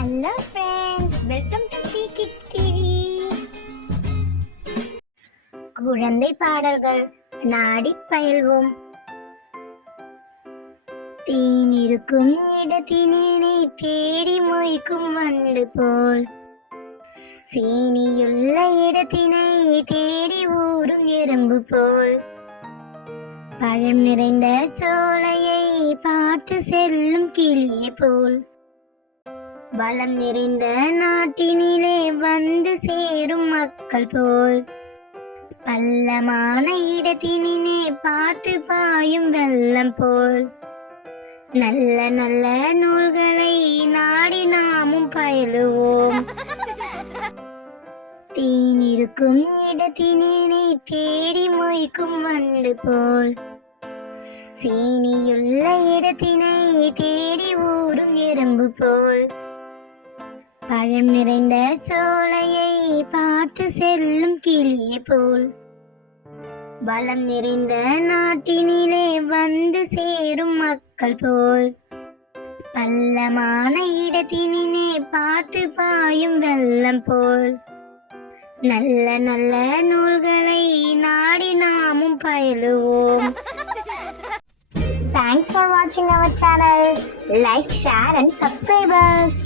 Hello friends welcome to Sri kids TV குழந்தை பாடல்கள் நாடி பயில்வோம். தேன் இருக்கும் இடத்தினே தேடி மொய்க்கும் வண்டு போல். சீனியுள்ள இடத்தினை தேடி ஊறும் எறும்பு போல். பழம் நிறைந்த சோலையை பார்த்து செல்லும் கிளியை போல். வளம் நிறைந்த நாட்டினிலே வந்து சேரும் மக்கள் போல். பள்ளமான இடத்தினிலே பார்த்து பாயும் வெள்ளம் போல். நல்ல நல்ல நூல்களை நாடி நாமும் பயிலுவோம். தேனிருக்கும் இடத்தினிலே தேடி மொய்க்கும் வண்டு போல். சீனியுள்ள இடத்தினை தேடி ஊறும் எறும்பு போல். பழம் நிறைந்த சோலையை பார்த்து செல்லும் கிளியை போல். பலம் நிறைந்த நாட்டினிலே வந்து சேரும் மக்கள் போல். பள்ளமான இடத்தினிலே பார்த்து பாயும் வெள்ளம் போல். நல்ல நல்ல நூல்களை நாடி நாமும் பயிலுவோம். தேங்க்ஸ் ஃபார் வாட்சிங் our channel like share and subscribers